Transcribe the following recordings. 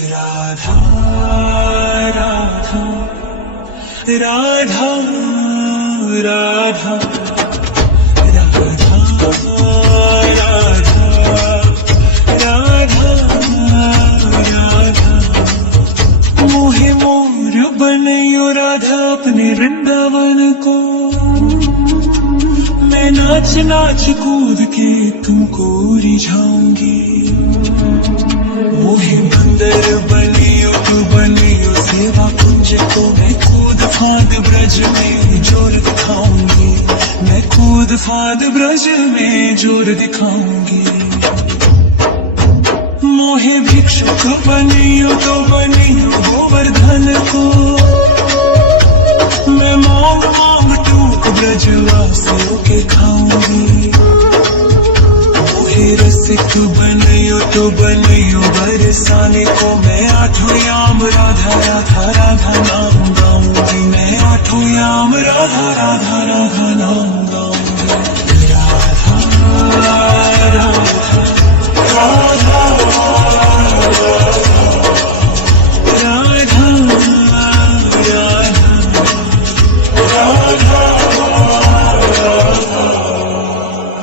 राधा राधा राधा राधा राधा राधा राधा मोहे मोर बनयो राधा अपने वृंदावन को। मैं नाच नाच कूद के तुमको रिझाऊंगी। मोहे बंदर बनियो तू बनियो सेवा कुंज को। मैं कूद फांद ब्रज में जोर दिखाऊंगी। मैं कूद फांद ब्रज में जोर दिखाऊंगी। मोहे भिक्षुक बनियो तो बनियो गोवर्धन को। मैं मांग मांग टूक ब्रजवासियों के खाऊंगी। मोहे रसिक बनियो तो बनियो बरसाने को। मैं आठों याम राधा राधा राधा नाम गाऊंगी। मैं आठों याम राधा राधा राधा नाम गाऊंगी। राधा राधा राधा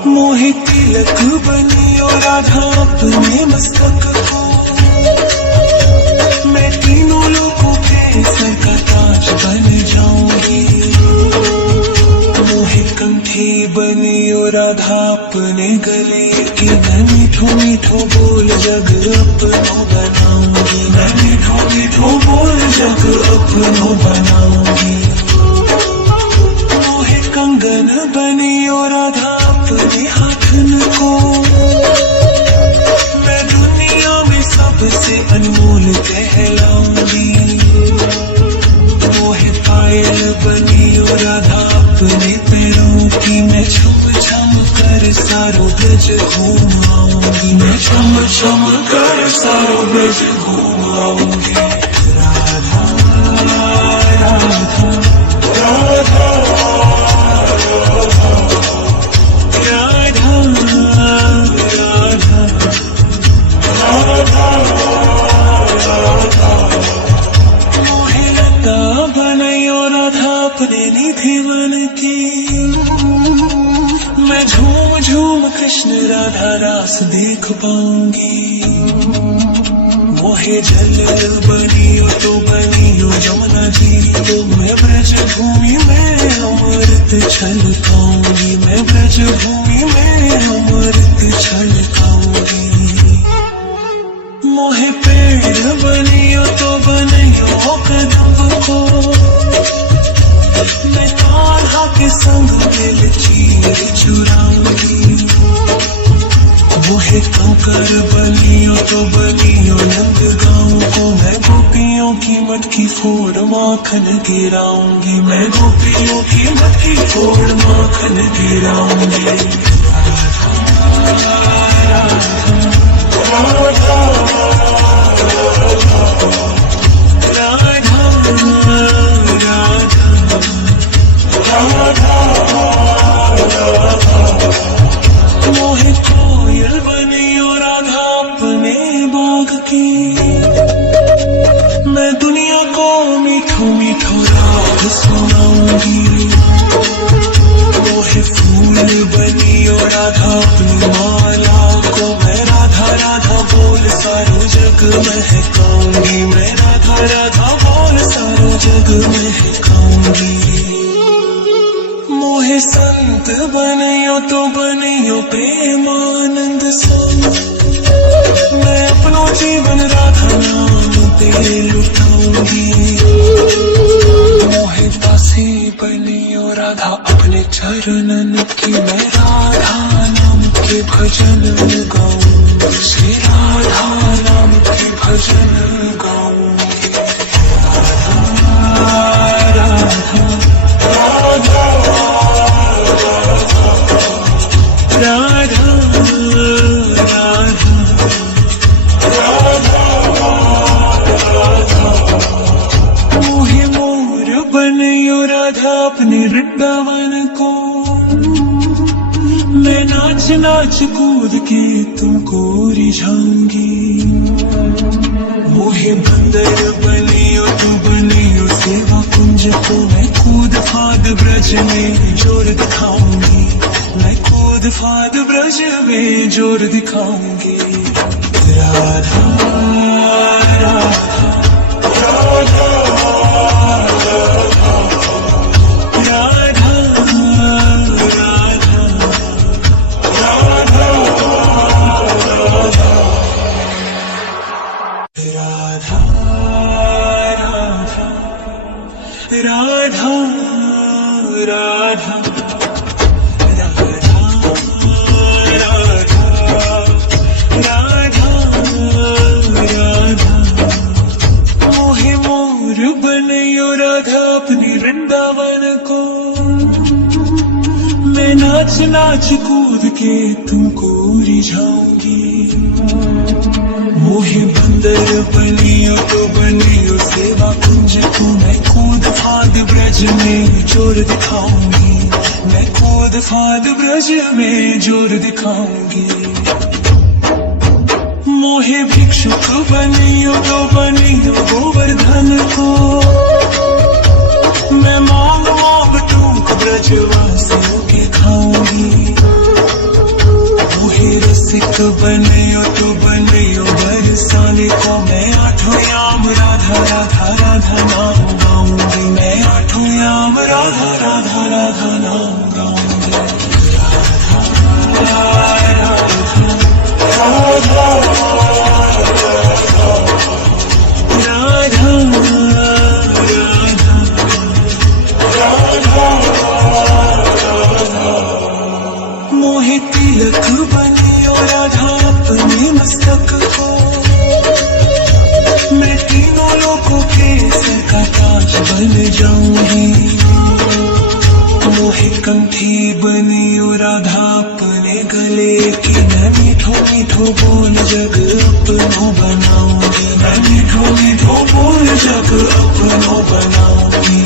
मोहे तिलक बनियो राधा अपने मस्तक को। मैं तीनों लोगों के सर का ताज बन जाऊंगी। मोहे कंठी बनियो राधा अपने गले की। मैं मीठो मीठो बोल जग अपनो बनाऊंगी। मैं मीठो मीठो बोल जग अपनो बनाऊंगी। मोहे कंगन बनियो राधा अपने हाथन को। मैं दुनिया में सबसे अनमोल कहलाऊंगी। मोहे पायल बनियो राधा अपने पैरों की। मैं छम छम कर सारो ब्रज घूम आऊंगी। मैं छम छम कर सारो ब्रज घूम आऊंगी। राधा राधा राधा मोहे लता बनयो राधा अपने निधि मन की। मैं झूम झूम कृष्ण राधा रास देख पाऊंगी। मोहे जल बनियो तो बनियो यमुना जी तो। मैं ब्रज भूमि में अमृत छलकाऊंगी। मैं ब्रज भूमि में अमृत छलकाऊंगी। मोहे पेड़ बनियो तो बनियो कदम को। मैं कान्हा के संग दिल चीर चुराऊंगी। मोहे कंकर बनियो तो बनियो नंद गाँव को। मैं गोपियों की मटकी फोड़ माखन गिराऊंगी। मैं गोपियों की मटकी फोड़ माखन गिराऊंगी। राधा राधा मोहे कोयल बनियो राधा अपने बाग की। मैं दुनिया को मीठो मीठो राग सुनाऊंगी। मोहे फूल बनियो राधा अपनी माला को। मैं राधा राधा बोल सारो जग महकाऊंगी। मैं राधा राधा बोल सारो जग महकाऊंगी। मोहे संत बनियो तो बनियो प्रेमानंद संग। मैं अपनो जीवन राधा नाम पे लुटाऊंगी। मोहे दासी बनियो राधा अपने चरणन की। मैं राधा नाम के भजन गाऊंगी। श्री राधा नाम के भजन गाऊंगी। राधा राधा राधा राधा राधा राधा मोहे मोर बनयो राधा अपने वृंदावन को। मैं नाच नाच नाच कूद के तुमको रिझाऊंगी। मोहे बंदर बनियो तू बनियो सेवा कुंज को मैं कूद फाद ब्रज में जोर दिखाऊंगी। मैं कूद फाद ब्रज में जोर दिखाऊंगी। राधा राधा राधा राधा राधा राधा राधा मोहे मोर बनियो राधा अपनी वृंदावन को। मैं नाच नाच कूद के तुमको रिझाऊंगी। मोहे बंदर बनियो तो बनियो सेवा कुंज को मैं कूद फाद ब्रज में जोर दिखाऊंगी। मैं कूद फाद ब्रज में जोर दिखाऊंगी। मोहे भिक्षुक बनियो तो बनियो गोवर्धन को। मैं मांग मांग टूक ब्रजवासियों के खाऊंगी। मोहे रसिक बनियो तो बनियो बरसाने को। मैं आठों याम राधा राधा राधा नाम गाऊंगी। मैं आठों याम राधा राधा राधा नाम गाऊंगी। राधा राधा राधा मोहे तिलक बनियो राधा अपने मस्तक को। मैं तीनों लोगों के सर का ताज बन जाऊंगी। मोहे कंठी बनियो राधा अपने गले की। मैं मीठो मीठो बोल जग अपनो बनाऊंगी। मैं मीठो मीठो बोल जग अपनो बनाऊंगी।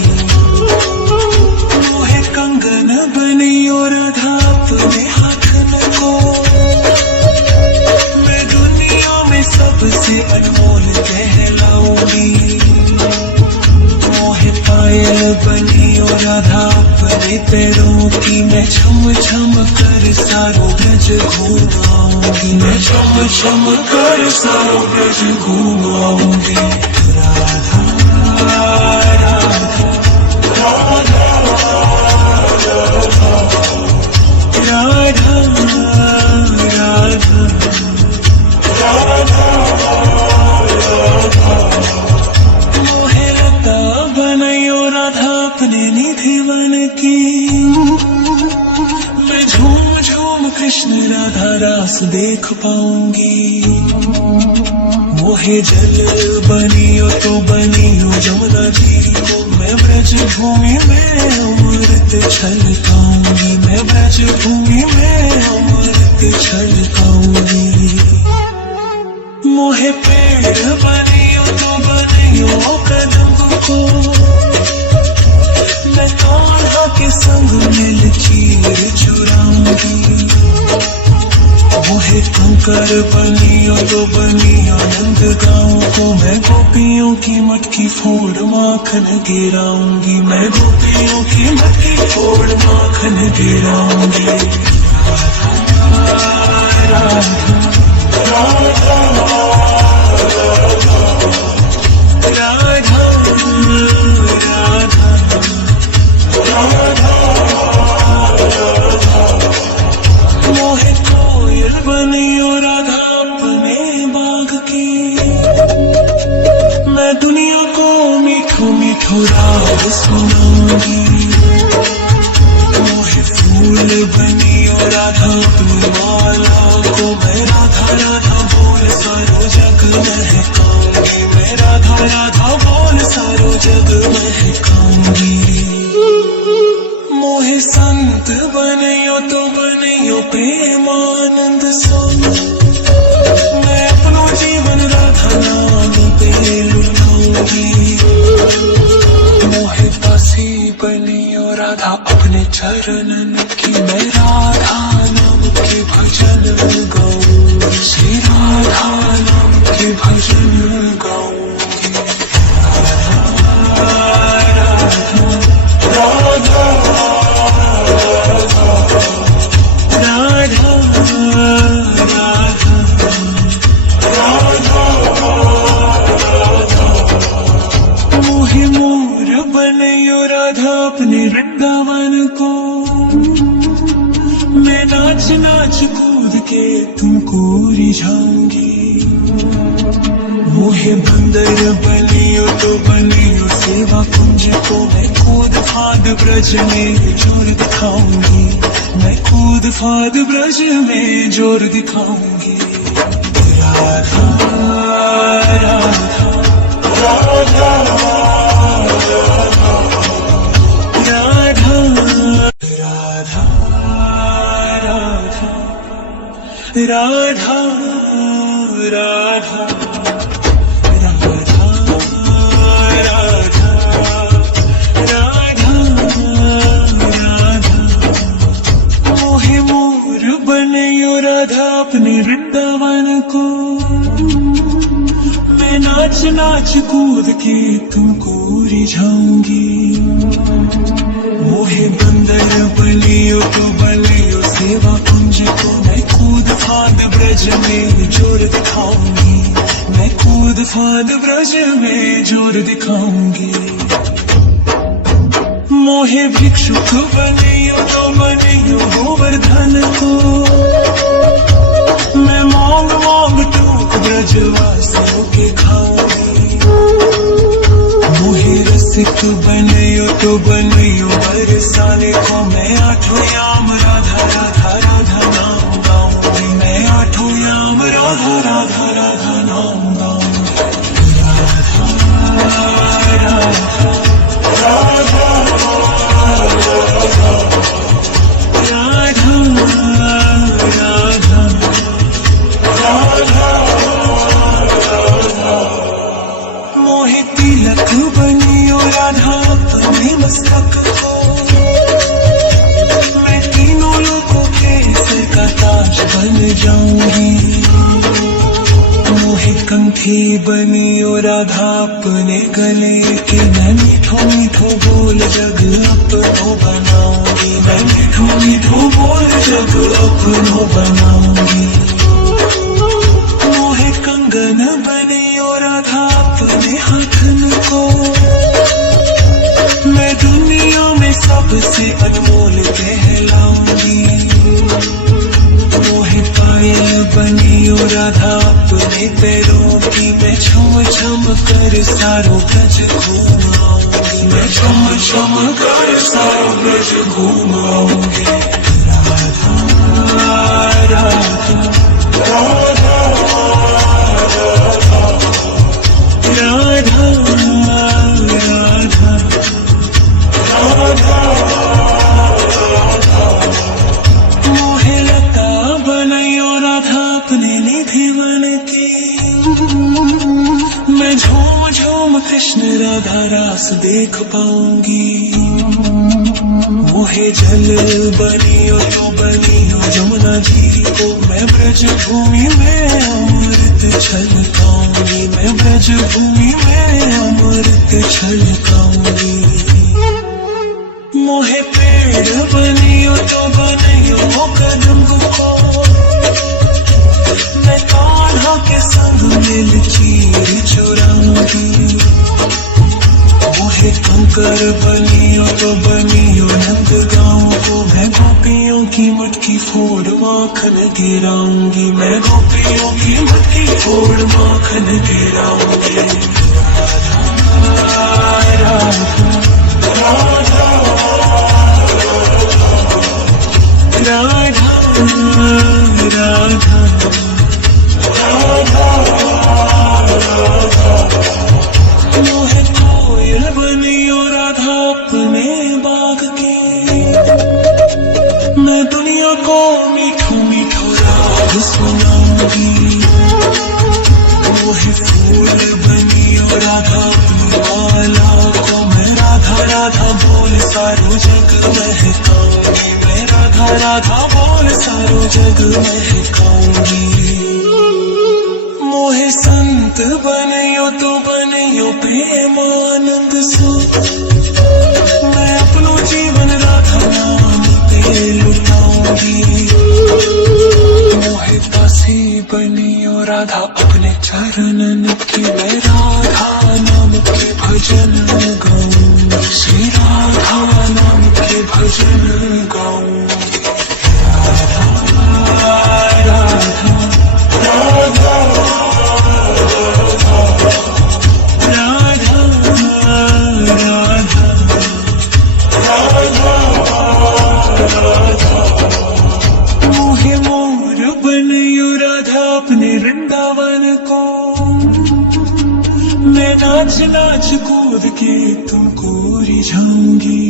मोहे कंगन बनियो राधा अपने हाथन को। मैं दुनिया में सबसे अनमोल कहलाऊंगी। मोहे पायल बनियो राधा अपने पैरों की। मैं छम छम कर सारो ब्रज घूमाऊंगी। मैं छम छम कर सारो ब्रज घूमाऊंगी। राधा राधा राधा राधा राधा मोहे लता बनियो राधा अपने निधि वन की। मैं झूम झूम कृष्ण राधा रास देख पाऊंगी। मोहे जल बनियो तो बनियो जमुना जी को। मैं ब्रज भूमि में अमृत छलकाऊंगी। मैं ब्रज भूमि में अमृत छलकाऊंगी। मोहे पेड़ बनियो तो बनियो कदम को। मैं कान्हा के संग मिल चीर चुराऊंगी। मोहे कंकर बनियो तो बनियो नंद गाँव को। मैं गोपियों की मटकी फोड़ माखन गिराऊंगी। मैं गोपियों की मटकी फोड़ माखन गिराऊंगी। राधा राधा राधा राधा मोहे कोयल बनियो राधा अपने बाग की। मैं दुनिया को मीठो मीठो राग सुनाऊंगी। मोहे फूल बनियो राधा अपनी माला को। मैं राधा राधा बोल सारो जग महकाऊंगी। मैं राधा राधा बोल सारो जग महकाऊंगी। मोहे संत बनियो तो बनियो प्रेमानंद संग। मैं अपनो जीवन राधा नाम पे लुटाऊंगी। मोहे दासी बनियो राधा अपने चरणन की। मैं राधा नाम के के तुमको रिझाऊंगी। मोहे बंदर बनियो तो बनियो सेवा कुंज को मैं कूद फाद ब्रज में जोर दिखाऊंगी। मैं कूद फाद ब्रज में जोर दिखाऊंगी। राधा राधा राधा राधा राधा राधा राधा राधा राधा अपने वृंदावन को मैं नाच नाच कूद के तुमको रिझाऊंगी। मोहे बंदर बनियो तो बनियो सेवा कुंज को मैं कूद फाद ब्रज में जोर दिखाऊंगी। मैं कूद फाद ब्रज में जोर दिखाऊंगी। मोहे भिक्षुक बनियो तो बनियो गोवर्धन को मैं मांग मांग टूक ब्रजवासियों के खाऊंगी। मोहे रसिक बनियो तो बनियो बरसाने को मैं आठों याम राधा राधा राधा नाम गाऊंगी। मैं आठों याम राधा राधा राधा नाम गाऊंगी। राधा राधा राधा मोहे तिलक बनियो राधा अपने मस्तक को मैं तीनों लोगों के सिर का ताज बन जाऊंगी। मोहे कंठी बनियो राधा अपने गले के मैं मीठो मीठो बोल जग अपनो बनाऊंगी। मैं मीठो मीठो बोल जग अपनो बनाऊंगी। मोहे कंगन बनियो राधा अपने हाथन को मैं दुनिया में सबसे अनमोल कहलाऊंगी। मोहे पायल बनियो राधा अपने पैरों की मैं छम छम कर सारो ब्रज घूमाऊंगी। मैं छम छम कर सारो ब्रज घूमाऊंगी। राधा राधा राधा राधा राधा राधा मोहे लता बनियो राधा अपने निधि बन के मैं झूम झूम कृष्ण राधा रास देख पाऊंगी। मोहे जल बनियो तो बनियो जमुना जी को मैं ब्रज भूमि में अमृत छलकाऊंगी। मैं ब्रज भूमि में अमृत छलकाऊंगी। मोहे पेड़ बनियो तो बनियो कदम को मैं कान्हा के संग मिल चीर चुराऊंगी। मोहे कंकर बनियो तो बनियो नंद गाँव को मैं गोपियों की मटकी फोड़ माखन गिराऊंगी। मैं गोपियों की मटकी फोड़ माखन गिराऊंगी। राधा राधा राधा राधा राधा राधा मोहे कोयल बनियो राधा अपने बाग के मैं दुनिया को मीठो मीठो राग सुनाऊंगी। मोहे फूल बनियो राधा माला को मैं राधा राधा बोल सारो जग महकाऊंगी। मैं राधा राधा बोल सारो जग महकाऊंगी। मोहे संत बनियो तो बनियो प्रेमानंद सो मैं अपनो जीवन राधा नाम पे लुटाऊंगी। मोहे दासी बनियो राधा अपने चरणन की मैं राधा नाम के भजन गाऊं। श्री राधा नाम के भजन गाऊं। राधा मैं नाच नाच कूद के तुमको रिझाऊंगी।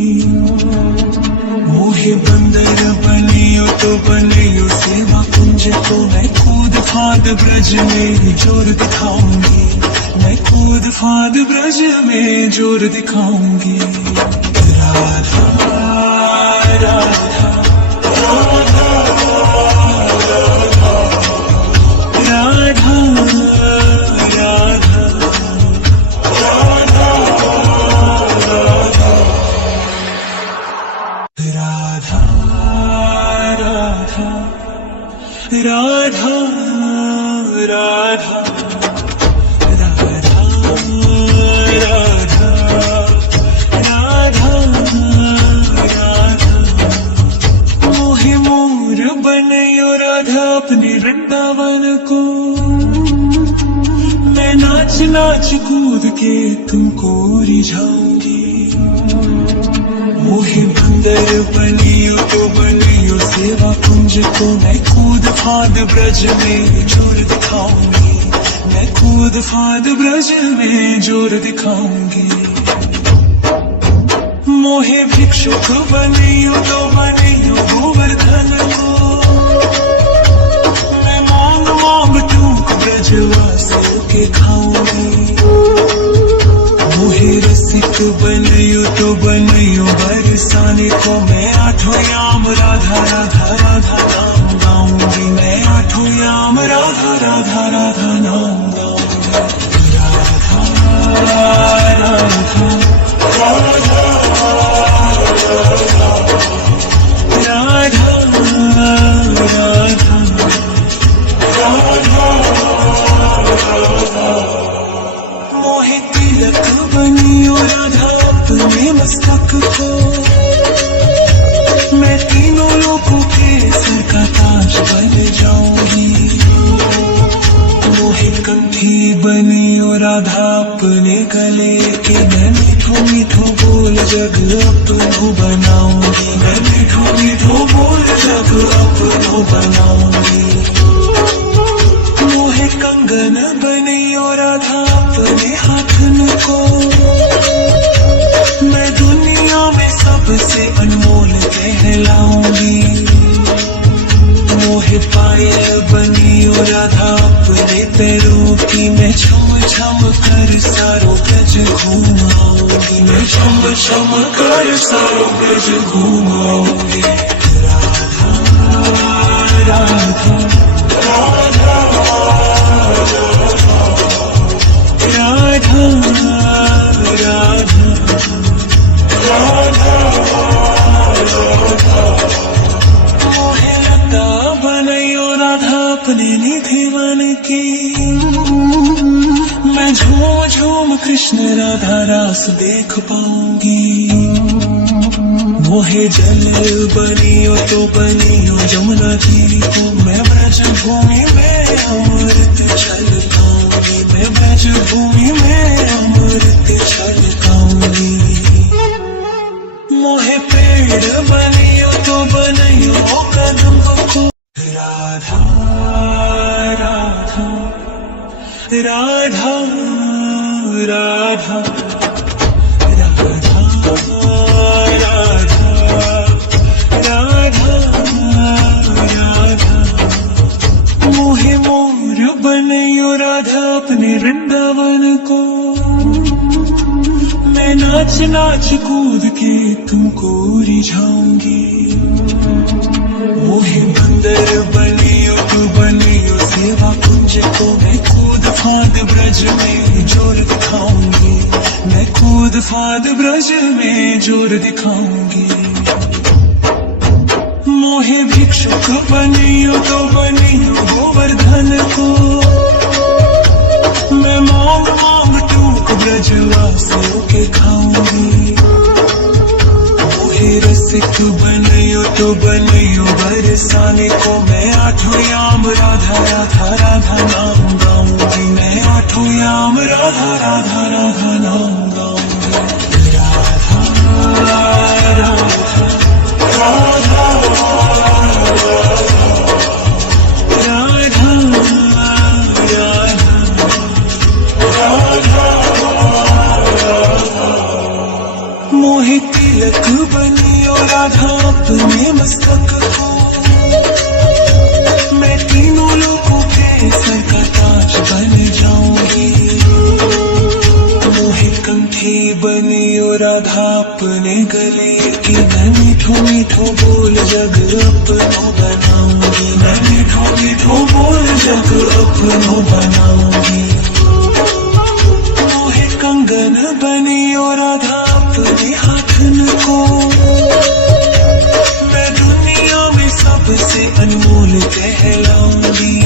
मोहे बंदर बनियो तो बनियो सेवा कुंज को मैं कूद फाद ब्रज में जोर दिखाऊंगी। मैं कूद फाद ब्रज में जोर दिखाऊंगी। राधा राधा राधा राधा राधा राधा राधा राधा राधा राधा मोहे मोर बनयो राधा अपने वृंदावन को। मैं नाच नाच कूद के तुमको रिझाऊंगी। मोहे बंदर बनियो तो बनियो सेवा कुंज को मैं कूद फाद ब्रज में जोर दिखाऊंगी। मैं कूद फाद ब्रज में जोर दिखाऊंगी। मोहे भिक्षुक बनियो तो बनियो गोवर्धन को। मैं मांग मांग टूक ब्रजवासियों के खाऊंगी। मोहे रसिक बनियो तो बनियो बरसाने को मैं आठों याम राधा राधा राधा नाम गाऊंगी। मैं आठों याम राधा राधा राधा नाम गाऊंगी। राधा राधा राधा राधा राधा मोहे तिलक बनियो राधा अपने मस्तक को। मैं तीनों लोगों के सर का ताज बन जाऊंगी। मोहे कंठी बनियो राधा अपने गले के। मैं मीठो मीठो बोल जग अपनो बनाऊंगी। मैं मीठो मीठो बोल जग अपनो बनाऊंगी। मोहे कंगन बनियो राधा अपने हाथन को। मैं दुनिया में सबसे अनमोल कहलाऊंगी। मोहे पायल बनियो राधा अपने पैरों की। मैं छम छम कर सारो ब्रज घूमाऊंगी। मैं छम छम कर सारो ब्रज घूमाऊंगी। राधा राधा राधा राधा राधा राधा मोहे लता बनयो राधा अपने निधि बन की। मैं झूम झूम कृष्ण राधा रास देख पाऊंगी। मोहे जल बनियो तो बनियो जमुना जी को। मैं ब्रज भूमि में अमृत छलकाऊंगी। मैं ब्रज भूमि में अमृत छलकाऊंगी। मोहे पेड़ बनियो तो बनियो कदम को। राधा राधा राधा राधा राधा राधा राधा मोहे मोर बनयो राधा अपने वृंदावन को। मैं नाच नाच कूद के तुमको रिझाऊंगी। मोहे बंदर बनियो तो बनियो सेवा कुंज को। मैं कूद फाद ब्रज में जोर दिखाऊंगी। मैं कूद फाद ब्रज में जोर दिखाऊंगी। मोहे भिक्षुक बनियो तो बनियो गोवर्धन को। मैं मांग मांग टूक ब्रजवासियों के खाऊंगी। मोहे रसिक बनियो तो बनियो बरसाने को। मैं आठों याम राधा राधा राधा नाम गाऊंगी। मैं आठों याम राधा राधा राधा नाम गाऊंगी। राधा राधा राधा राधा राधा राधा बनी और राधा अपने गले की। मैं मीठो मीठो बोल जग अपनों बनाऊंगी, मैं मीठो मीठो बोल जग अपनों बनाऊंगी। मोहे कंगन बनी और राधा अपने हाथन को। मैं दुनिया में सबसे अनमोल कहलाऊंगी।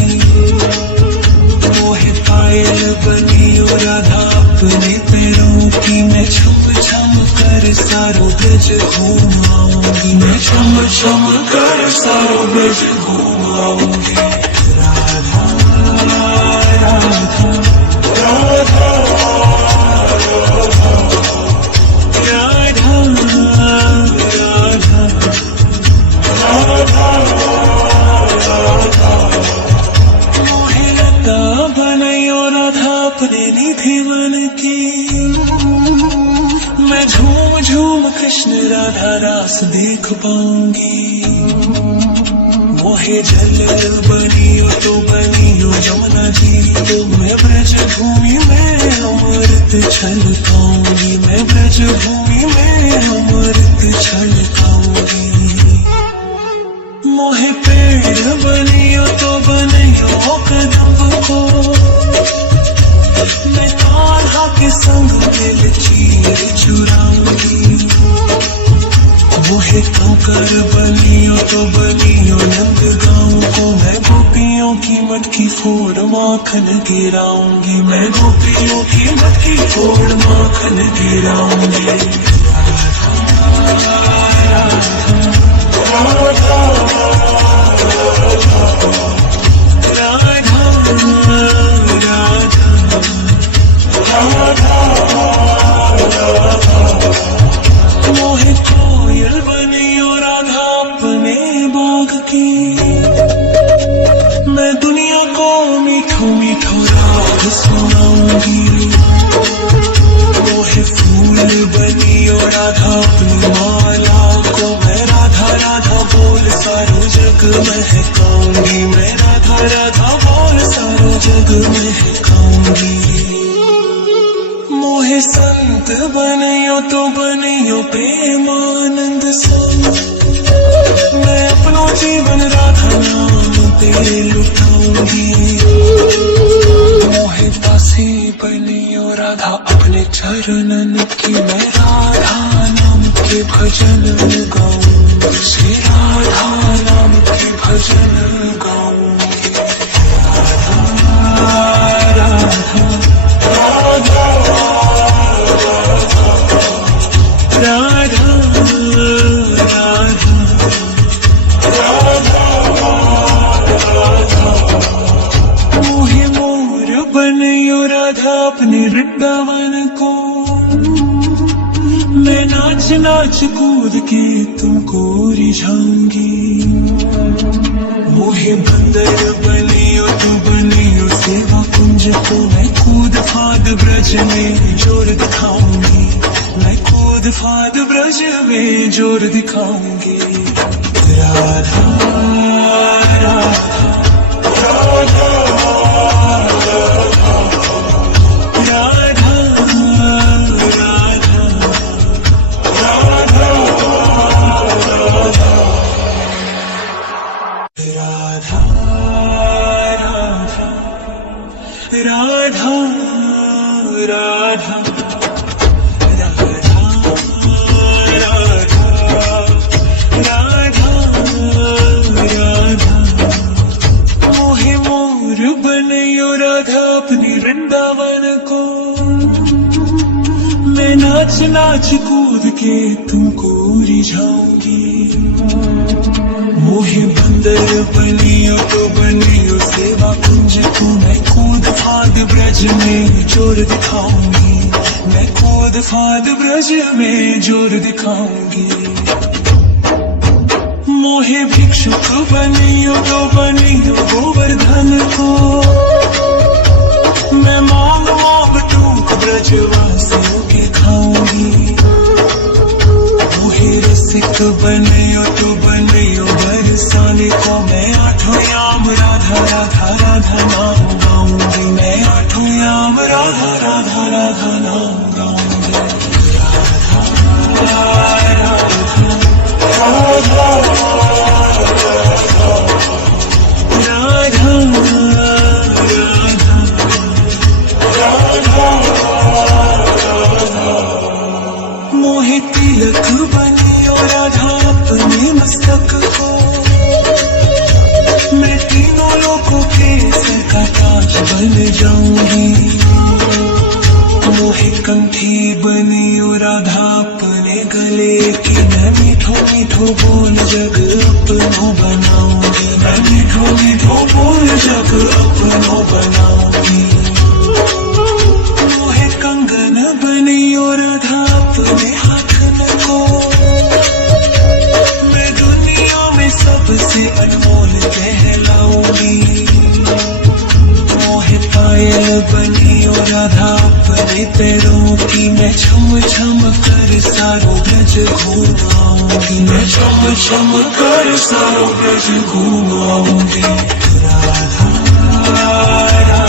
मोहे पायल बनी और राधा अपने पैरों की। मैं छम छम कर सारो ब्रज घूम आऊंगी, मैं छम छम कर सारो ब्रज घूम आऊंगी। राधा राधा राधा राधा राधा राधा। मोहे लता बनैयो राधा अपने निधि मन की। मैं झूम झूम कृष्ण राधा रास देख पाऊंगी। मोहे जल बनियो तो बनियो यमुना जी, तो मैं ब्रज भूमि में अमृत छलकाऊंगी, मैं ब्रज भूमि में अमृत छलकाऊंगी। मोहे पेड़ बनियो तो बनियो कदम को। मैं कान्हा के संग दिल चीर चुराऊंगी। मोहे कंकर बनियो तो बनियो नंद गाँव को। मैं गोपियों की मटकी फोड़ माखन गिराऊंगी, मैं गोपियों की मटकी फोड़ माखन गिराऊंगी। राधा राधा मोहे कोयल बनी और राधा अपने बाग की। मैं दुनिया को मीठो मीठो राग सुनाऊंगी। मोहे फूल बनी और राधा अपनी माला को। मैं राधा राधा बोल सारो जग महकाऊंगी, मैं राधा राधा बोल सारो जग महकाऊंगी। मोहे संत बनियो तो बनियो प्रेमानंद संग। मैं अपनो जीवन राधा नाम दे लुटाऊंगी। मोहे दासी बनियो राधा अपने चरणन की। मैं राधा नाम के भजन गाऊंगी, श्री राधा नाम के भजन गाऊंगी। राधा राधा राधा मोहे मोर बनियो राधा अपने वृंदावन को। मैं नाच नाच कूद के तुमको रिझाऊंगी। मोहे बंदर बनियो तो बनियो सेवा कुंज को। मैं कूद फाद ब्रज में जोर दिखाऊंगी, मैं कूद फाद ब्रज में जोर दिखाऊंगी। राधा राधा राधा राधा राधा राधा मोहे मोर बनियो राधा अपनी वृंदावन को। मैं नाच नाच कूद के तुमको रिझाऊंगी। मोहे बंदर बनियो तो बनियो सेवा कुंज को। मैं कूद फाद ब्रज में जोर दिखाऊंगी, मैं कूद फाद ब्रज में जोर दिखाऊंगी। मोहे भिक्षुक बनियो तो बनियो गोवर्धन को। मैं मांग मांग टूक ब्रजवासियों के खाऊंगी। मोहे रसिक बनियो तो बनियो बरसाने को। मैं आठों याम राधा राधा राधा नाम गाऊंगी, मैं आठों याम राधा राधा राधा नाम गाऊंगी। जाऊंगी। मोहे कंठी बनियो राधा अपने गले की, मैं मीठो मीठो बोल जग अपनो बनाऊंगी। मैं मीठो मीठो बोल जग अपनो बनाऊंगी। मोहे कंगन बनियो राधा अपने हाथन को, मैं दुनिया में सबसे अनमोल कहलाऊंगी। मोहे पायल बनियो राधा अपने पैरों की, मैं छम छम कर सारो ब्रज घूमाऊंगी। मैं छम छम कर सारो ब्रज घूमाऊंगी। राधा राधा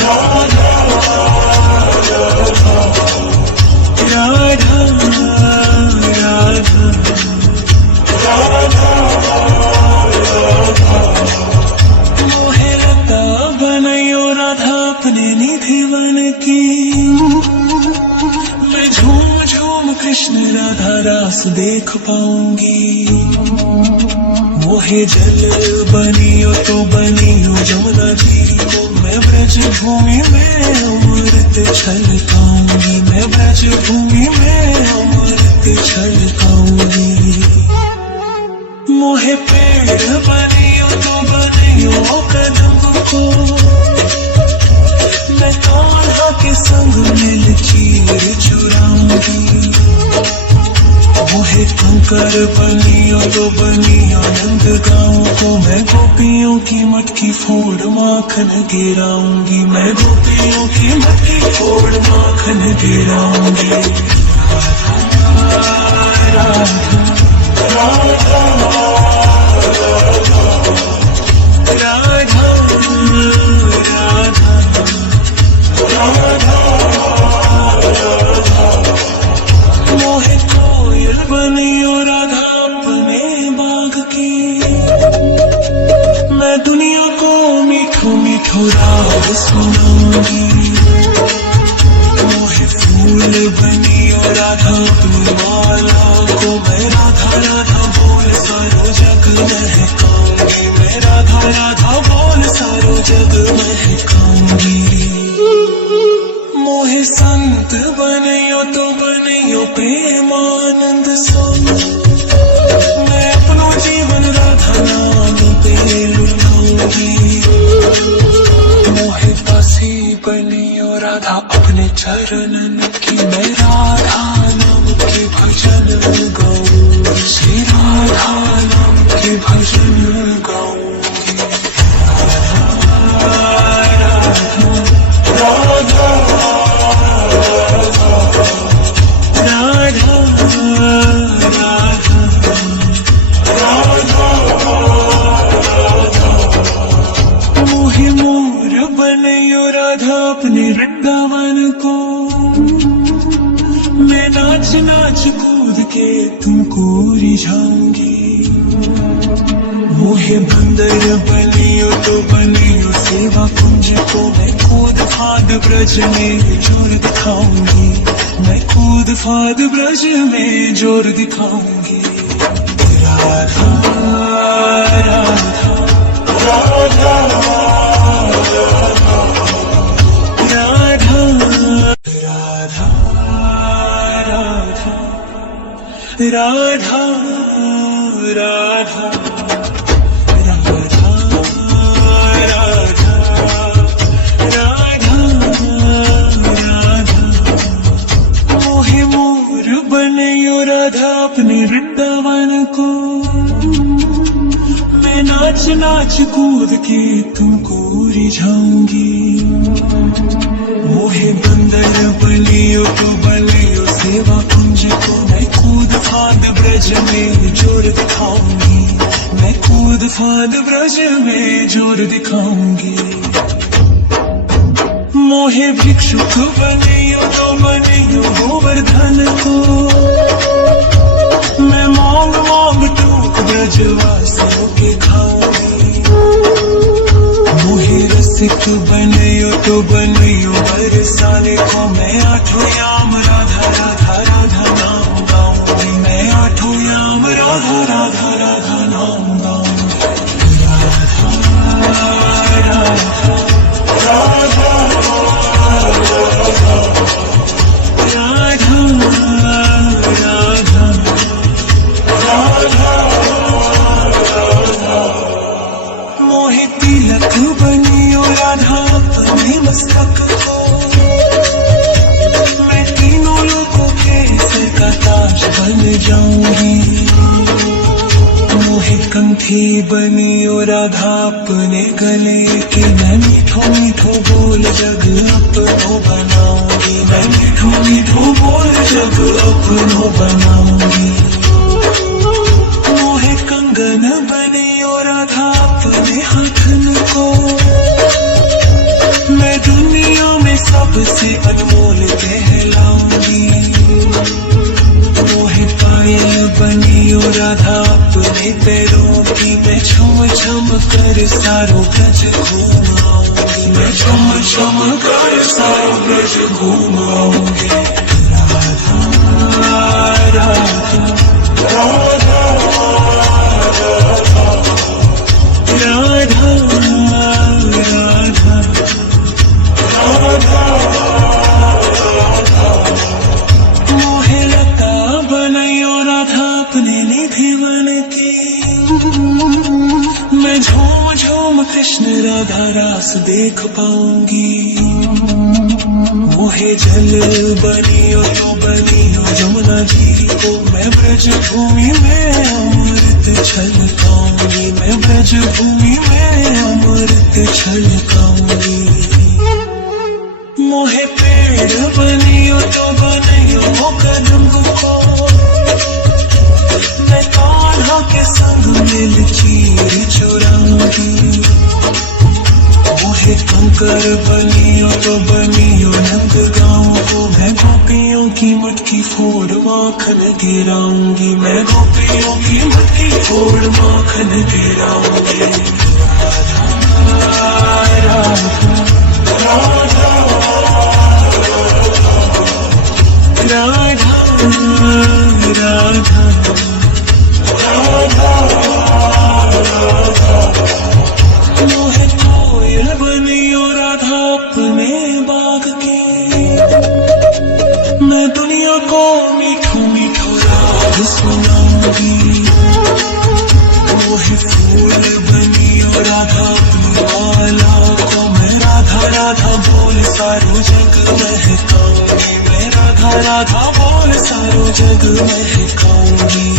राधा राधा राधा राधा। मोहे लता बनयो राधा अपने निधि बन की, मैं झूम झूम कृष्ण राधा रास देख पाऊंगी। मोहे जल बनियो तो बनियो जमुना जी, मैं ब्रज भूमि में अमृत छलकाऊंगी। मैं ब्रज भूमि में अमृत छलकाऊंगी। मोहे पेड़ बनियो तो बनियो कदम को, मैं कान्हा के संग मिल चीर चुराऊंगी। मोहे कंकर बनियो तो बनियो नंद गाँव को, मैं गोपियों की मटकी फोड़ माखन गिराऊंगी। मैं गोपियों की मटकी फोड़ माखन गिराऊंगी। राधा राधा राधा राधा राधा। मोहे कोयल बनियो राधा अपने बाग की, मैं दुनिया को मीठो मीठो राग सुनाऊंगी। मोहे फूल बनियो राधा अपनी माला को, मैं राधा राधा बोल सारो जग महकाऊंगी। मैं राधा राधा बोल सारो जग महकाऊंगी। मोहे संत बनियो तो बनियो प्रेमानंद सो, मैं अपनो जीवन राधा नाम पे लुटाऊंगी। मोहे दासी बनियो राधा अपने चरणन की, मैं राधा नाम के भजन गाऊंगी। श्री राधा नाम के भजन गाऊंगी। राधा राधा राधा राधा। मोहे मोर बनियो राधा अपने वृंदावन को, मैं नाच नाच कूद के तुमको रिझाऊंगी। मोहे बंदर बनियो तो बनियो सेवा कुंज को, मैं कूद फाद ब्रज में जोर दिखाऊंगी। मैं कूद फाद ब्रज में जोर दिखाऊंगी। राधा राधा राधा राधा राधा राधा राधा राधा। मोहे मोर बनियो राधा अपने वृंदावन को, मैं नाच नाच कूद के तुमको रिझाऊंगी। मोहे बंदर बनियो तो बनियो सेवा कुंज को, मैं कूद फाद ब्रज में जोर दिखाऊंगी। मैं कूद फाद ब्रज में जोर दिखाऊंगी। मोहे भिक्षुक बनियो तो बनियो गोवर्धन को, मैं मांग मांग टूक ब्रजवासियों के खाऊंगी। मोहे रसिक बनियो तो बनियो बरसाने को, मैं आठों याम राधा राधा राधा नाम गाऊंगी। मैं आठों याम राधा राधा राधा नाम गाऊंगी। राधा राधा राधा बनी ओ राधा अपने गले के, मैं मीठो मीठो बोल जग अपनो बनाऊंगी, मैं मीठो मीठो बोल जग अपनो बनाऊंगी। मोहे कंगन बनी ओ राधा अपने हाथन को, मैं दुनिया में सबसे अनमोल कहलाऊंगी। मोहे पायल बनी ओ राधा अपने पैरों की, मैं छम छम कर सारों ब्रज घूमाऊंगी, मैं छम छम कर सारों ब्रज घूमाऊंगी। राधा राधा राधा राधा राधा राधा। मोहे लता बनायो राधा अपने निधि बन के, मैं झूम झूम कृष्ण राधा रास देख पाऊंगी। मोहे जल बनियो तो बनियो जमुना जी को, मैं ब्रज भूमि में अमृत छलकाऊंगी, मैं ब्रज भूमि में अमृत छलकाऊंगी। मोहे पेड़ बनियो तो बनियो कदम को, मैं कान्हा के संग मिल चीर चुराऊंगी। मोहे कंकर बनियो तो बनियो नंद गाँव को, मैं गोपियों की मटकी फोड़ माखन गिराऊंगी, मैं गोपियों की मटकी फोड़ माखन गिराऊंगी। राधा राधा राधा राधा राधा राधा। मोहे कोयल बनियो राधा अपने बाग की, मैं दुनिया को मीठो मीठो राग सुनाऊंगी। मोहे फूल बनियो राधा अपनी माला को, मैं राधा राधा बोल सारो जग महकाऊंगी, मैं राधा राधा बोल सारो जग महकाऊंगी।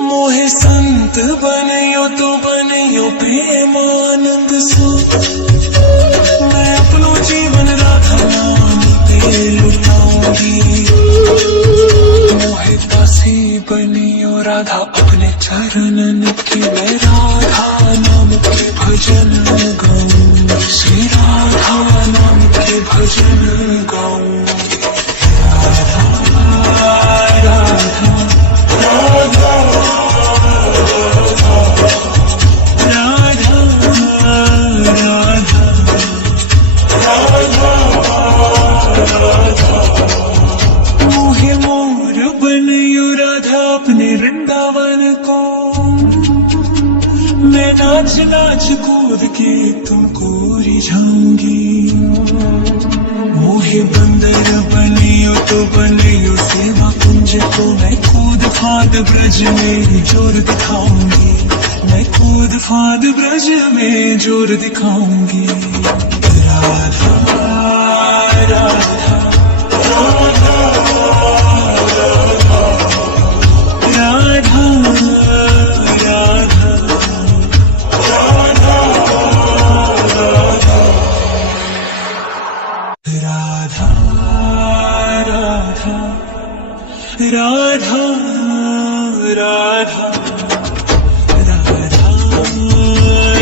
मोहे संत बनियो तो बनियो प्रेमानंद सो, मैं अपनो जीवन राधा नाम पे लुटाऊंगी। मोहे दासी बनियो राधा अपने चरणन की, मैं राधा नाम के भजन गाऊंगी, श्री राधा नाम के भजन गाऊंगी। राधा राधा राधा मोहे मोर बनियो राधा अपने वृंदावन को, मैं नाच नाच कूद के तुमको रिझाऊंगी। मोहे बंदर बनियो तो बनियो सेवा कुंज को, मैं कूद फाद ब्रज में जोर दिखाऊंगी, मैं कूद फाद ब्रज में जोर दिखाऊंगी। राधा राधा राधा राधा राधा राधा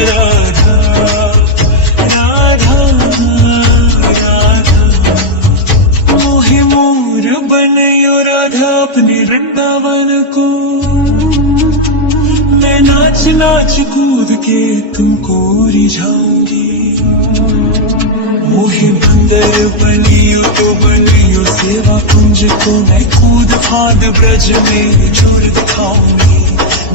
राधा राधा राधा राधा। मोहे मोर बनियो राधा अपने वृंदावन को, मैं नाच नाच कूद के तुमको रिझाऊंगी। मोहे बंदर बनियो तो बनियो सेवा कुंज को, मैं कूद फाद ब्रज में जोर दिखाऊंगी,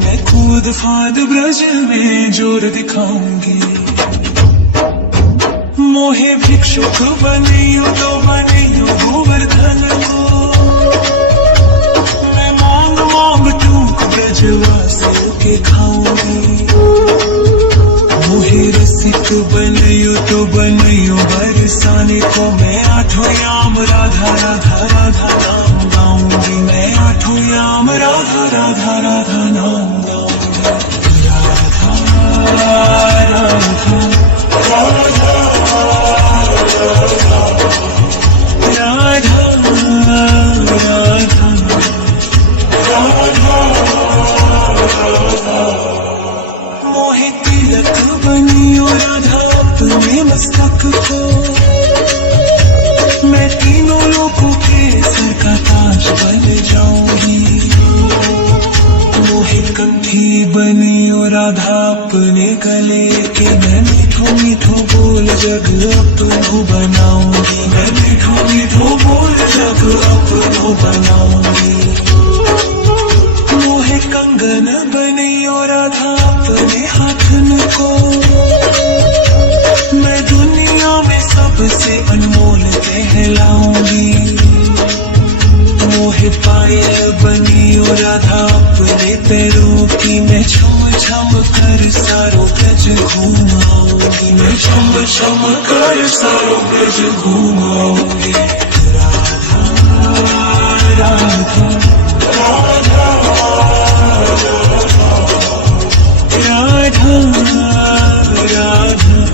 मैं कूद फाद ब्रज में जोर दिखाऊंगी। मोहे भिक्षुक बनियो तो बनियो गोवर्धन को, मैं मांग मांग टूक ब्रजवासियों के खाऊंगी। मोहे रसिक बनियो तो बनियो बरसाने को, मैं आठों याम राधा राधा राधा नाम गाऊंगी, मैं आठों याम राधा राधा राधा नाम गाऊंगी। राधा राधा राधा राधा राधा मोहे तिलक बनियो राधा अपने मस्तक को मैं तीनों लोगों के सर का ताज बन जाऊंगी मोहे कंठी बनियो राधा अपने गले के मैं मीठो मीठो बोल जग अपनो बनाऊंगी मैं मीठो मीठो बोल जग अपनो बनाऊंगी मोहे कंगन बनियो राधा अपने हाथन को मैं दुनिया में सबसे अनमोल कहलाऊंगी मोहे पायल बनियो राधा अपने पैरों की मैं छम छम कर सारों ब्रज घूमाऊंगी मैं छम छम कर सारों ब्रज घूमाऊंगी राधा राधा राधा राधा राधा राधा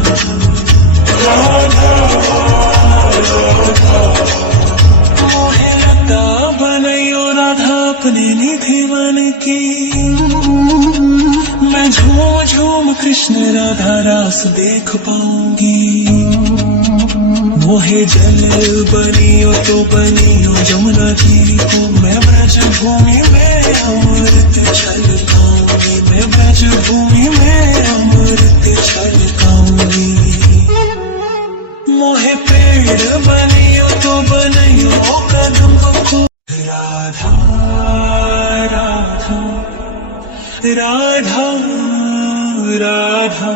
मोहे लता बनयो राधा अपने निधि बन की मैं झूम झूम कृष्ण राधा रास देख पाऊंगी मोहे जल बनियो तो बनियो जमुना जी को मैं ब्रज भूमि में अमृत छलकाऊंगी मैं ब्रज भूमि में अमृत छलकाऊंगी मोहे पेड़ बनियो तो बनियो कदम को राधा राधा राधा राधा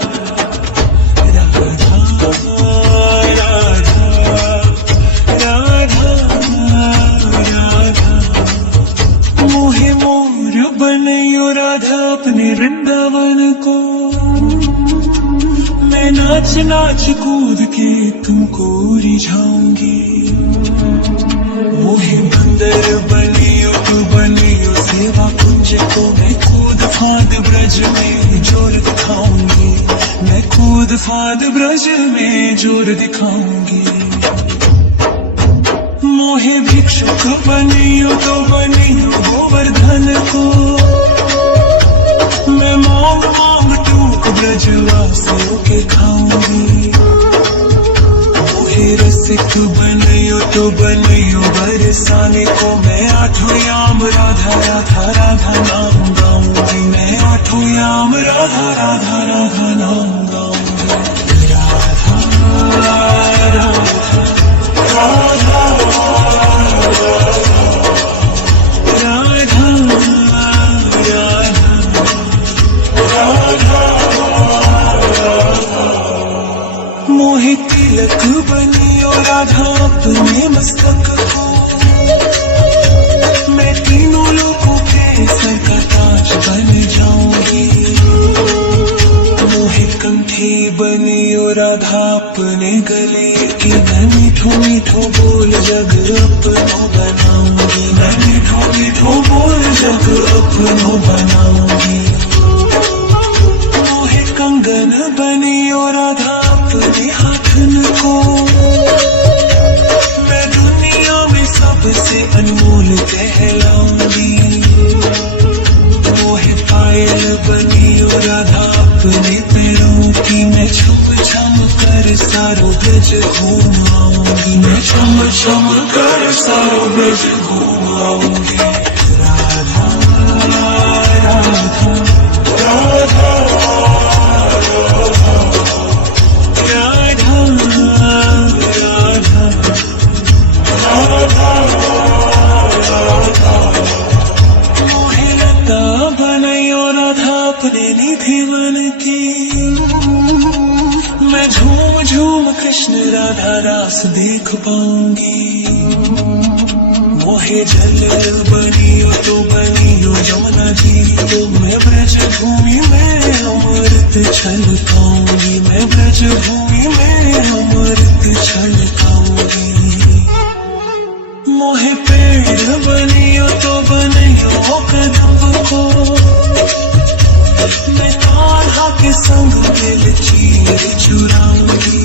राधा राधा मोहे मोर बनियो राधा अपने वृंदावन को मैं नाच नाच कूद के तुमको रिझाऊंगी मोहे बंदर बनियो तू बनियो सेवा कुंज को मैं कूद फांद ब्रज में जोर दिखाऊंगी मैं कूद फांद ब्रज में जोर दिखाऊंगी मोहे भिक्षुक बनियो तो बनियो गोवर्धन को मैं मांग मांग टूक ब्रजवासियों के खाऊंगी मोहे रसिक बनियो तो बनियो बरसाने को मैं आठों याम राधा राधा राधा नाम गाऊंगी मैं आठों याम राधा राधा राधा नाम गाऊंगी राधा राधा राधा मोहे तिलक बनियो राधा अपने मस्तक को मैं तीनों लोगों के सर का ताज बन जाऊंगी मोहे कंठी बनियो राधा अपने गले की मैं मीठो मीठो बोल जग अपनो बनाऊंगी मैं मीठो मीठो बोल जग अपनो बनाऊंगी मोहे कंगन बनियो राधा अपने हाथन को मैं दुनिया में सबसे अनमोल कहलाऊंगी मोहे पायल बनियो राधा अपने पैरों की मैं छम छम कर सारों ब्रज घूमाऊंगी मैं छम छम कर सारों ब्रज घूमाऊंगी राधा राधा राधा मोहे लता बनयो राधा अपने निधि बन की मैं झूम झूम कृष्ण राधा रास देख पाऊंगी मोहे जल बनियो तो बनियो जमुना जी तो मैं ब्रज भूमि में अमृत छलकाऊंगी मैं ब्रज भूमि में अमृत छलकाऊंगी मोहे पेड़ बनियो तो बनियो कदम को मैं ताल राधा के संग दिल चीर चुराऊंगी,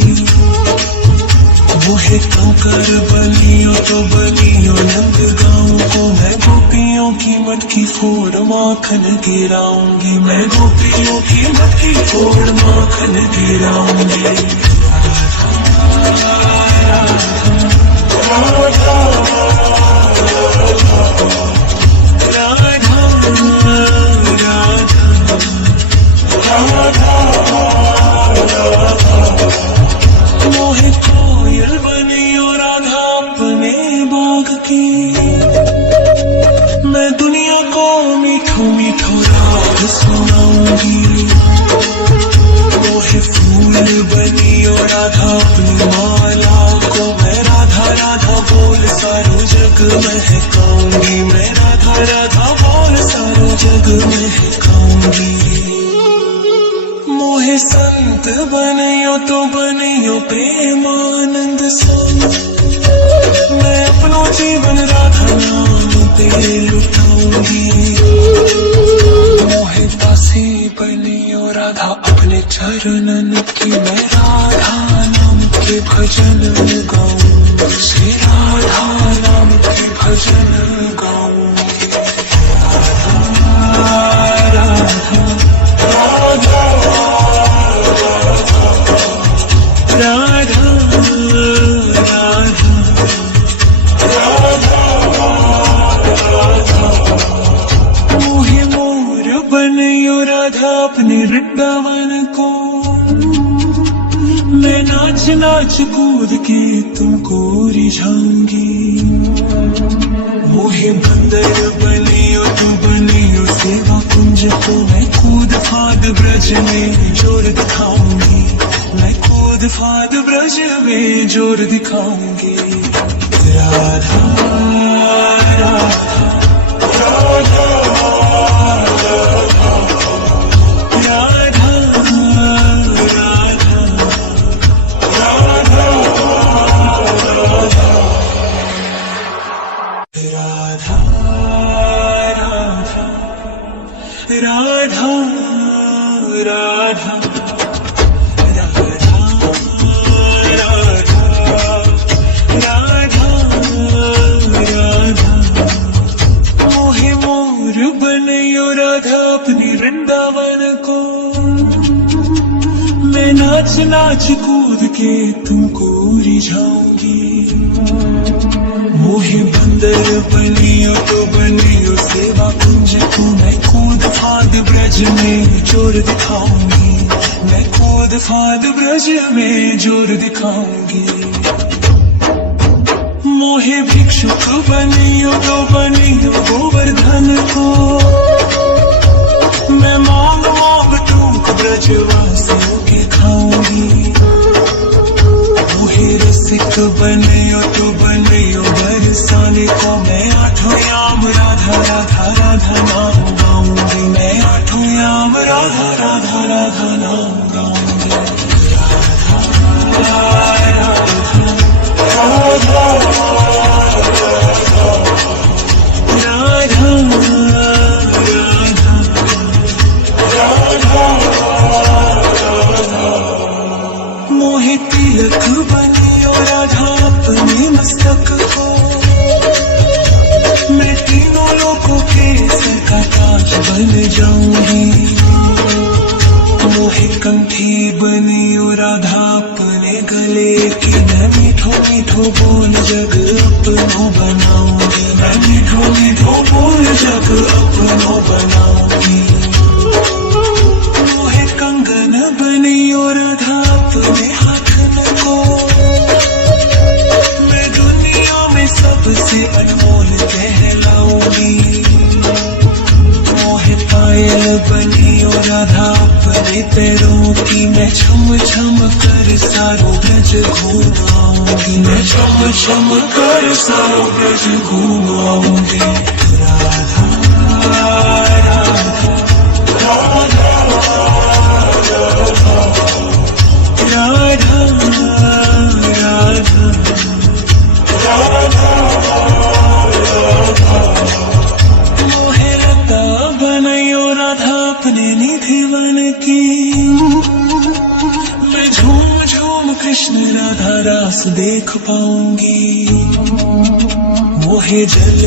मोहे कंकर बलियों तो बलियों नंद गाँव को मैं गोपियों की मटकी फोड़ माखन गिराऊंगी, मैं गोपियों की मटकी फोड़ माखन गिराऊंगी। राधा राधा मोहे कोयल बनियो राधा अपने बाग की, मैं दुनिया को मीठो मीठो राग सुनाऊंगी, मोहे फूल बनियो राधा अपनी माला को मैं राधा राधा बोल सारो जग महकाऊंगी, मैं राधा राधा बोल सारो जग महकाऊंगी। मोहे संत बनियो तो बनियो प्रेमानंद संग, मैं अपनो जीवन राधा नाम तेरे लुटाऊंगी, मोहे दासी बनियो राधा अपने चरणन की, मैं राधा नाम के भजन गाऊं, श्री राधा नाम के भजन गाऊं। राधा राधा राधा मोहे मोर बनियो राधा अपने वृंदावन को, मैं नाच नाच कूद के तुमको रिझाऊंगी, मोहे बंदर बनियो तो बनियो सेवा कुंज को मैं कूद फाद ब्रज में जोर दिखाऊंगी, मैं कूद फाद ब्रज में जोर दिखाऊंगी। राधा राधा राधा राधा राधा मोहे मोर बनियो राधा अपनी वृंदावन को, मैं नाच नाच कूद के तुमको रिझाऊंगी, मोहे बंदर बनियो तो बनियो सेवा कुंज को मैं कूद फाद ब्रज में जोर दिखाऊंगी, मैं कूद फाद ब्रज में जोर दिखाऊंगी, मोहे भिक्षुक बनियो तो बनियो गोवर्धन को, मैं मांग मांग टूक ब्रजवासियों के खाऊंगी, मोहे रसिक बनियो तो बनियो बरसाने को मैं आठों याम राधा राधा राधा नाम गाऊंगी, मैं आठों याम राधा राधा राधा नाम गाऊंगी। राधा राधा मोहे तिलक बनियो राधा अपने मस्तक को, मैं तीनों लोगों के सर का ताज बन जाऊंगी, मोहे कंठी बनियो राधा अपने गले की, मैं मीठो मीठो बोल जग अपनो बनाऊंगी, मैं मीठो मीठो बोल जग अपनो बनाऊंगी, मोहे कंगन बनियो राधा अपने हाथन को, मैं दुनिया में सबसे अनमोल कहलाऊंगी, मोहे पायल बनियो राधा अपने पैरों की, मैं छम छम कर सारो ब्रज घूमाऊंगी, मैं छम छम कर सारो ब्रज घूमाऊंगी। राधा राधा राधा राधा राधा राधा मोहे लता बनियो राधा अपने निधि वन की, राधा रास देख पाऊंगी। मोहे जल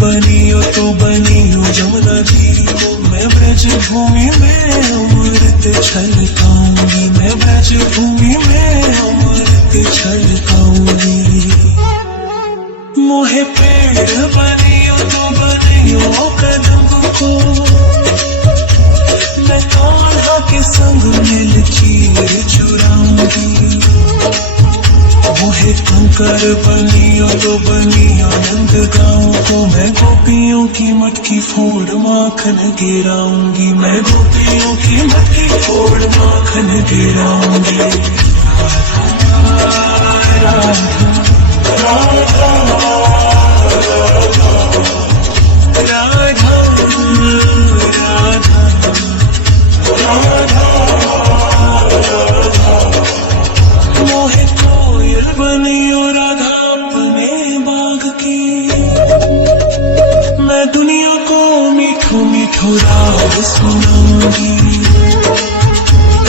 बनियो तो बनियो जमुना जी को, मैं ब्रज भूमि में अमृत छलकाऊंगी, मैं ब्रज भूमि में अमृत छलकाऊंगी। मोहे पेड़ बनियो तो बनियो कदम को, मैं कान्हा के संग मिल चीर चुराऊंगी। मोहे कंकर बनियो तो बनियो नंद गाँव को, मैं गोपियों की मटकी फोड़ माखन गिराऊंगी, मैं गोपियों की मटकी फोड़ माखन गिराऊंगी। राधा राधा राधा राधा राधा। मोहे कोयल बनियो राधा अपने बाग की, मैं दुनिया को मीठो मीठो राग सुनाऊंगी।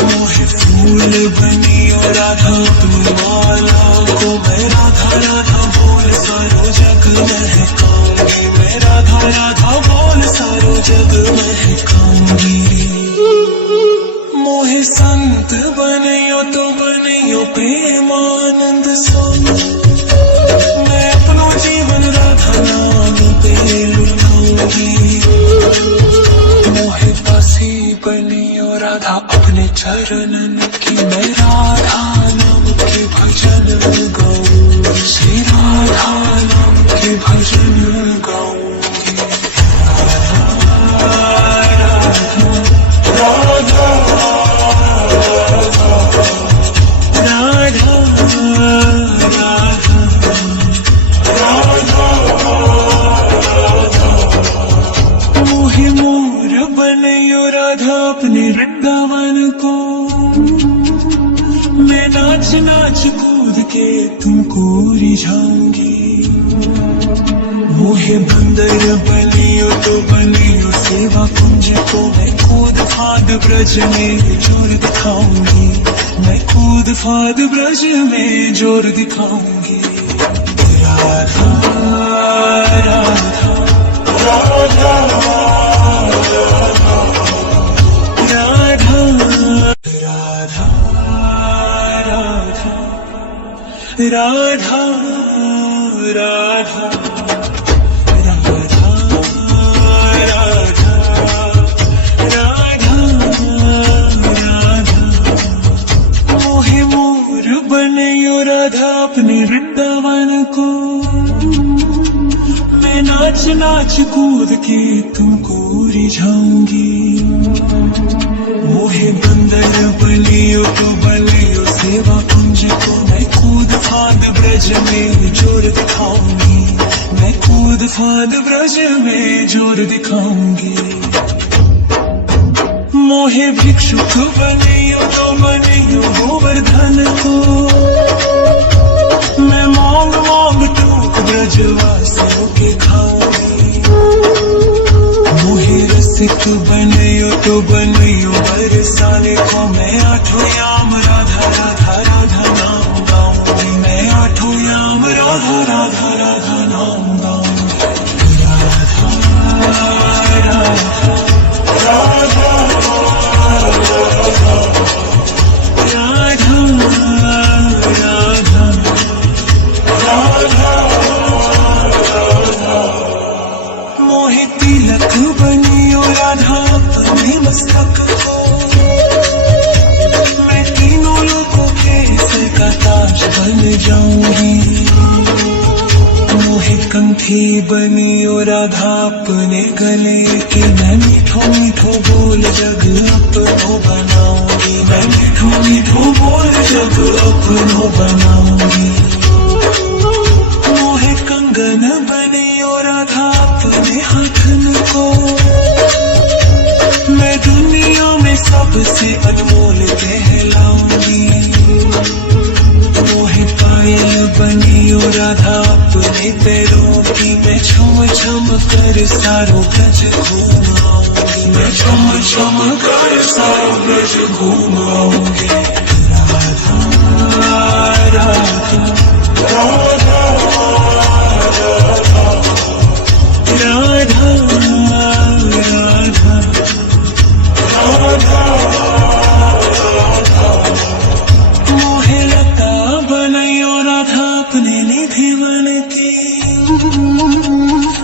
मोहे फूल बनियो राधा अपनी माला को, मैं राधा राधा बोल सारो जग महकाऊंगी, मैं राधा राधा बोल सारो जग महकाऊंगी। मोहे संत बनियो तो बनियो प्रेमानंद संग, मैं अपनो जीवन राधा नाम पे लुटाऊंगी। मोहे दासी बनियो राधा अपने चरणन की, मैं राधा नाम के भजन गाऊंगी, श्री राधा नाम के भजन गाऊंगी। राधा राधा राधा राधा। मोहे मोर बनियो राधा अपने वृंदावन को, मैं नाच नाच कूद के तुमको रिझाऊंगी। मोहे बंदर बनियो तो बनियो सेवा कुंज को, मैं कूद फाद ब्रज में जोर दिखाऊंगी, मैं कूद फाद ब्रज में जोर दिखाऊंगी। राधा राधा राधा राधा राधा राधा राधा राधा। मोहे मोर बनियो राधा अपने वृंदावन को, मैं नाच नाच कूद के तुमको रिझाऊंगी। मोहे बंदर बनियो तो बनियो सेवा कुंज को, मैं कूद फाद ब्रज में जोर दिखाऊंगी, मैं कूद फाद ब्रज में जोर दिखाऊंगी। मोहे भिक्षुक बनियो तो बनियो गोवर्धन को, मैं मांग मांग टूक ब्रजवासियों के खाऊंगी। मोहे रसिक बनियो तो बनियो बरसाने को, मैं आठों याम राधा राधा राधा नाम गाऊंगी, मैं आठों याम राधा राधा राधा नाम गाऊंगी। राधा राधा राधा राधा राधा। मोहे तिलक बनियो राधा अपने मस्तक को, मैं तीनों लोगों के सिर का ताज बन जाऊंगी। मोहे कंठी बनियो राधा अपने गले के, मैं मीठो मीठो बोल जग अपनो बनाऊंगी, मैं मीठो मीठो बोल जग अपनो बनाऊंगी। मोहे कंगन बनियो राधा अपने हाथन को, मैं दुनिया में सबसे अनमोल कहलाऊंगी। मोहे पायल बनियो राधा अपने पैरों की, मैं छम छम कर सारो ब्रज घूमाऊंगी, मैं छम छम कर सारो ब्रज घूमाऊंगी।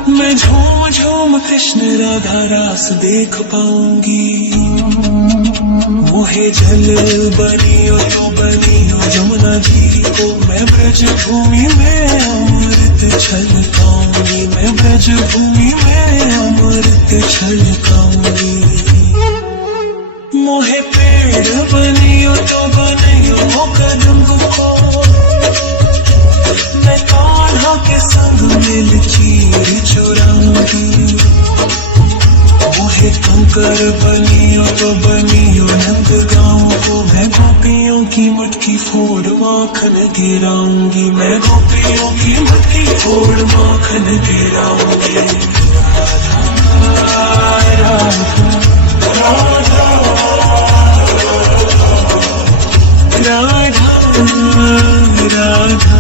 मैं झूम झूम कृष्ण राधा रास देख पाऊंगी। वो है जल बनियो तो बनियो जमुना जी को, मैं ब्रज भूमि में अमृत छलकाऊंगी, मैं ब्रज भूमि में अमृत छलकाऊंगी। मोहे पेड़ बनियो तो बनियो वो कदम को, मैं कान्हा के संग मिल चीर चुराऊंगी। मोहे कंकर बनियो तो बनियो नंद गाँव को, मैं गोपियों की मटकी फोड़ माखन गिराऊंगी, मैं गोपियों की मटकी फोड़ माखन गिराऊंगी। राधा राधा राधा राधा राधा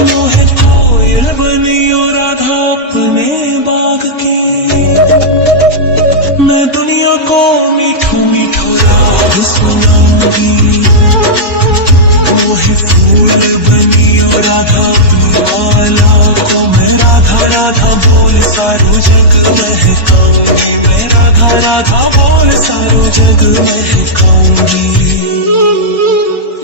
मोहे कोयल बनियो राधा अपने बाग के, मैं दुनिया को मीठो मीठो राग सुनाऊंगी। मोहे फूल बनियो राधा अपनी माला को, मैं राधा राधा बोल सारो जग महकाऊंगी, मैं राधा राधा बोल सारो जग महकाऊंगी।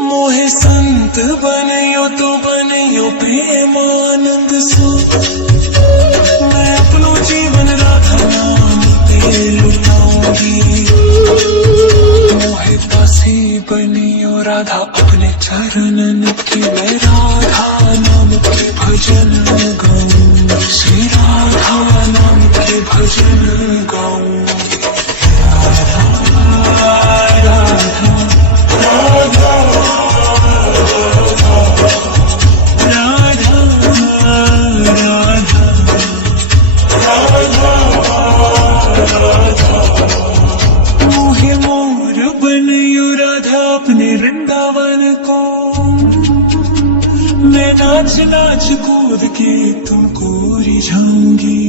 मोहे संत बनियो तो बनियो प्रेमानंद सो, मैं अपनो जीवन राधा नाम पे लुटाऊंगी। मोहे दासी बनियो राधा अपने चरणन की, मैं राधा नाम के भजन गाऊं, श्री राधा नाम के भजन गाऊं। राधा राधा मोहे मोर बनियो राधा अपने वृंदावन को, मैं नाच नाच कूद के तुमको रिझाऊंगी।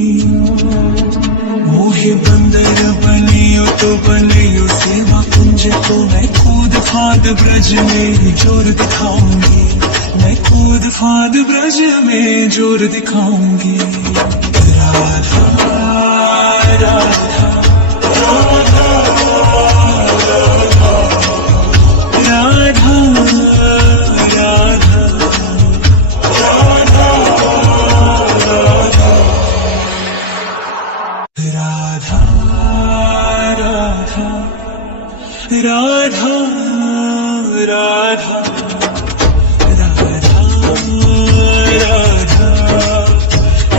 मोहे बंदर बनियो तो बनियो सेवा कुंज को, मैं कूद फाद ब्रज में जोर दिखाऊंगी, मैं कूद फाद ब्रज में जोर दिखाऊंगी। राधा राधा राधा राधा राधा राधा राधा राधा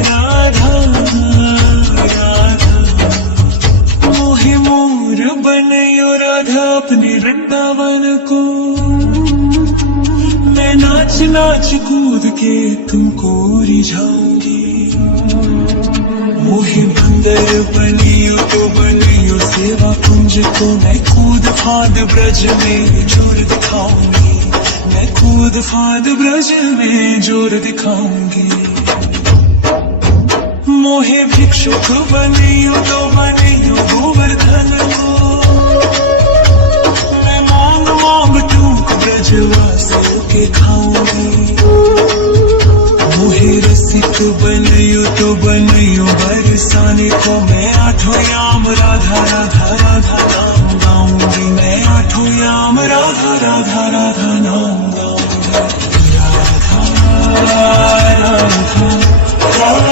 राधा राधा मोहे मोर बनियो राधा अपने वृंदावन को, मैं नाच नाच कूद के तुमको रिझाऊंगी। मोहे बंदर बनियो तो बनियो सेवा कुंज को, मैं कूद फाद ब्रज में जोर दिखाऊंगी, मैं कूद फाद ब्रज में जोर दिखाऊंगी। मोहे भिक्षुक बनियो तो बनियो गोवर्धन को, मैं मांग मांग टूक ब्रजवासियों के खाऊंगी। मोहे रसिक बनियो तो बनियो बरसाने को, मैं आठों याम राधा राधा राधा नाम गाऊंगी, मैं आठों याम राधा राधा राधा नाम गाऊंगी। राधा राधा राधा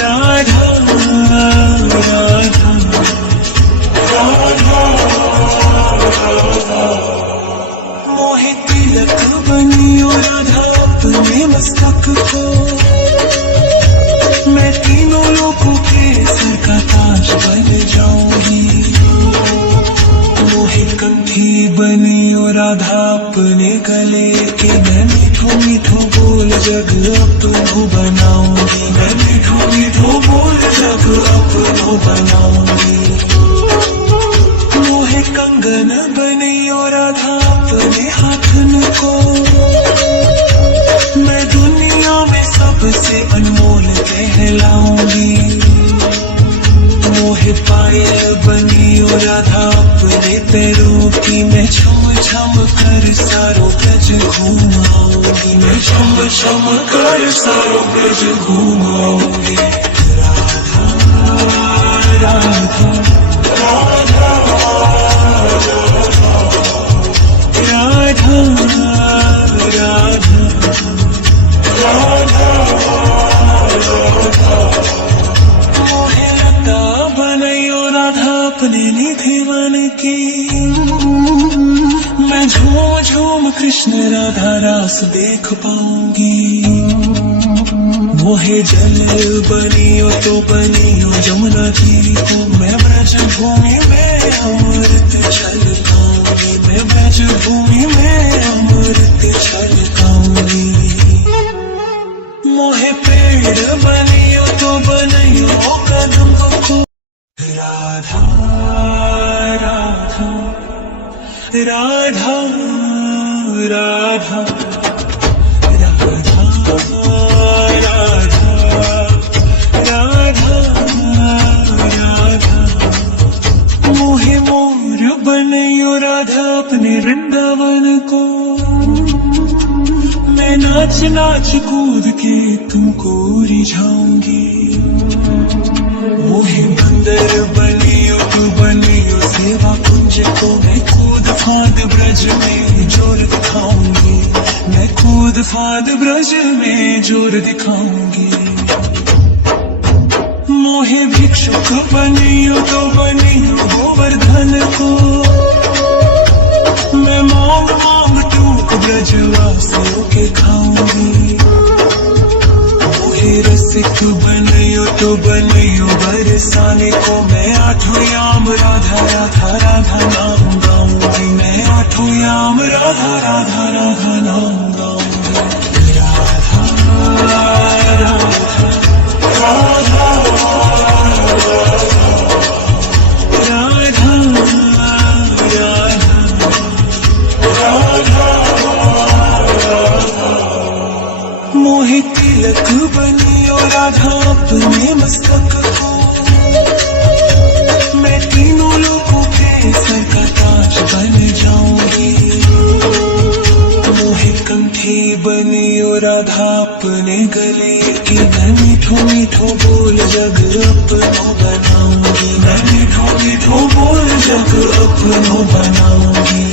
राधा राधा मोहे तिलक बनियो राधा अपने मस्तक को, मैं तीनों लोगों के सर का ताज बन जाऊंगी। मोहे कंठी बनियो राधा अपने गले के, मैं मीठो मीठो बोल जग अपनो बनाऊंगी, मैं मीठो मीठो बोल जग बनाऊंगी। मोहे कंगन बनियो राधा अपने हाथन को, मैं दुनिया में सबसे अनमोल कहलाऊंगी। मोहे पायल बनियो राधा अपने पैरों की, मैं छम छम कर सारों ब्रज घूमाऊंगी। मैं छम छम कर सारों ब्रज घूमाऊंगी। राधा राधा राधा राधा राधा राधा। मोहे लता बनैयो राधा अपने निधि मन की, मैं झूम झूम कृष्ण राधा रास देख पाऊंगी। मोहे जल बनियो तो बनियो जमुना जी को, मैं ब्रज भूमि में अमृत छलकाऊंगी। मैं ब्रज भूमि में अमृत छलकाऊंगी। मोहे पेड़ बनियो तो बनियो कदम को, राधा राधा राधा राधा राधा राधा। मोहे मोर बनियो राधा अपने वृंदावन को, मैं नाच नाच कूद के तुमको रिझाऊंगी। मोहे बंदर बनियो तो बनियो सेवा कुंज को, मैं कूद फांद ब्रज में जोर दिखाऊंगी। मैं कूद फांद ब्रज में जोर दिखाऊंगी। मोहे भिक्षुक बनियो तो बनियो गोवर्धन को, मैं मांग मांग टूक ब्रजवासियों के खाऊंगी। मोहे रसिक बनियो तो बनियो बरसाने को, मैं आठों याम राधा राधा राधा नाम गाऊंगी। मैं आठों याम राधा राधा राधा नाम गाऊंगी। राधा राधा राधा मोहे तिलक बनियो राधा अपने मस्तक को, मैं तीनों लोगों के सर का ताज बन जाऊंगी। मोहे कंठी बनियो राधा अपने गले की, मैं मीठो मीठो बोल जग अपनो बनाऊंगी। मैं मीठो मीठो बोल जग अपनो बनाऊंगी।